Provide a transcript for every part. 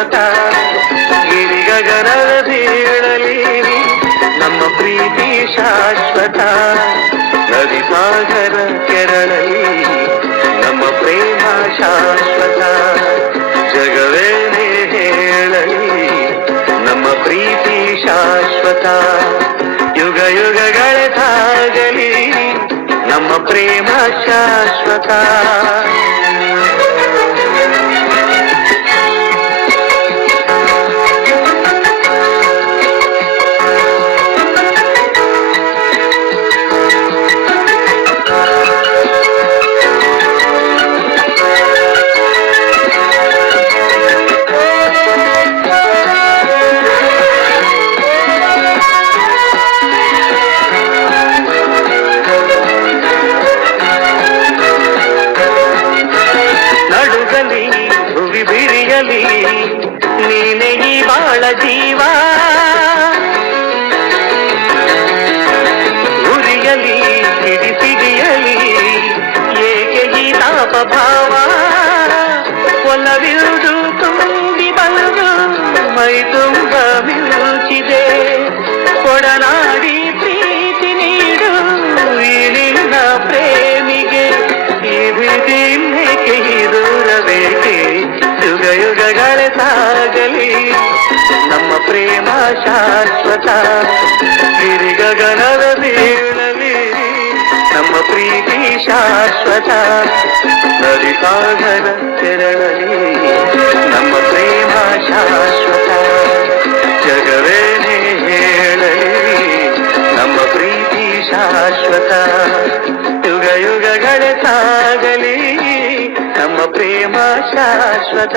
ಶಾಶ್ವತ. ಗಿರಿಗಗನದ ಬೀಳಲಿ ನಮ್ಮ ಪ್ರೀತಿ ಶಾಶ್ವತ. ನದಿ ಸಾಗರ ಕೆರಳಲಿ ನಮ್ಮ ಪ್ರೇಮ ಶಾಶ್ವತ. ಜಗವೇನೇ ಹೇಳಲಿ ನಮ್ಮ ಪ್ರೀತಿ ಶಾಶ್ವತ. ಯುಗ ಯುಗಗಳೇ ಸಾಗಲಿ ನಮ್ಮ ಪ್ರೇಮ ಶಾಶ್ವತ. ನೀನೇ ಈ ಬಾಳ ಜೀವ ಉರಿಯಲಿ ಸಿಡಿಸಿಡಿಯಲಿ ಏಕೆ ಈ ತಾಪ ಭಾವ. ಒಲವಿರುವುದು ತುಂಬಿ ಬಂದು ಮೈ ತುಂಬ ಮಿಂಚಿದೆ. ಕೊಡನಾಡಿ ಪ್ರೀತಿ ನೀಡು ಈ ನಿನ್ನ ಪ್ರೇಮಿಗೆ. ಇದಕ್ಕೆ ದೂರಬೇಕೆ ಯುಗ ಯುಗಗಳೇ ಸಾಗಲಿ ನಮ್ಮ ಪ್ರೇಮ ಶಾಶ್ವತ. ಗಿರಿಗಗನದ ಬೀಳಲಿ ನಮ್ಮ ಪ್ರೀತಿ ಶಾಶ್ವತ. ನದಿ ಸಾಗರ ತೆರಳಲಿ ನಮ್ಮ ಪ್ರೇಮ ಶಾಶ್ವತ. ಜಗವೇನೇ ಹೇಳಲಿ ನಮ್ಮ ಪ್ರೀತಿ ಶಾಶ್ವತ. ಯುಗ ಯುಗಗಳೇ ಸಾಗಲಿ ನಮ್ಮ ಪ್ರೇಮ ಶಾಶ್ವತ.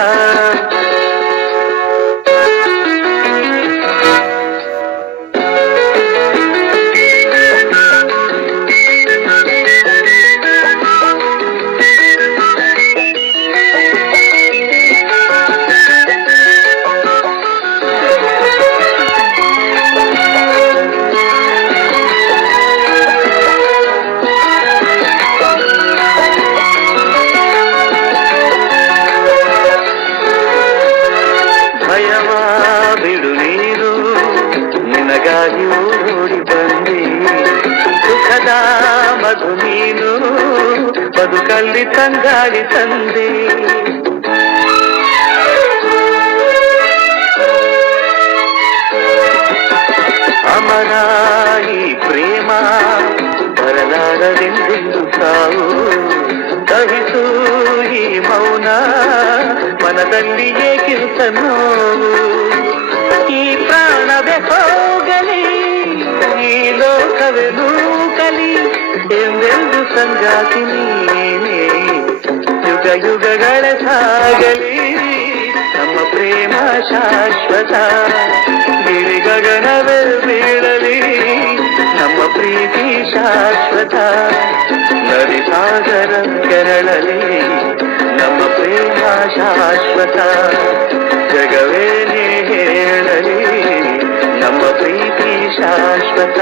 ಬಿಡು ನೀರು ನಿನಗಾಗಿ ಓಡಿ ಬಂದೆ. ಸುಖದ ಮಧು ನೀನು ಬದುಕಲ್ಲಿ ತಂಗಾಳಿ ತಂದೆ. ಅಮರ ಈ ಪ್ರೇಮ ಬರಲಾರದೆಂದೆಂದು ಸಾವು. ಸಹಿಸು ಈ ಮೌನ ಮನದಲ್ಲಿ ಏಕಿರುತ್ತ ನೋವು. ಈ ಪ್ರಾಣವೇ ಹೋಗಲಿ ಈ ಲೋಕವೇ ನೂಕಲಿ ಎಂದೆಂದು ಸಂಗಾತಿ ನೀನೇ. ಯುಗ ಯುಗಗಳ ಸಾಗಲಿ ನಮ್ಮ ಪ್ರೇಮ ಶಾಶ್ವತ. ಗಿರಿಗಗನವೇ ಬೀಳಲಿ ನಮ್ಮ ಪ್ರೀತಿ ಶಾಶ್ವತ. ನದಿ ಸಾಗರ ಕೆರಳಲಿ ನಮ್ಮ ಪ್ರೇಮ ಶಾಶ್ವತ. ಜಗವೇನೇ ಹೇಳಲಿ ನಮ್ಮ ಪ್ರೀತಿ ಶಾಶ್ವತ.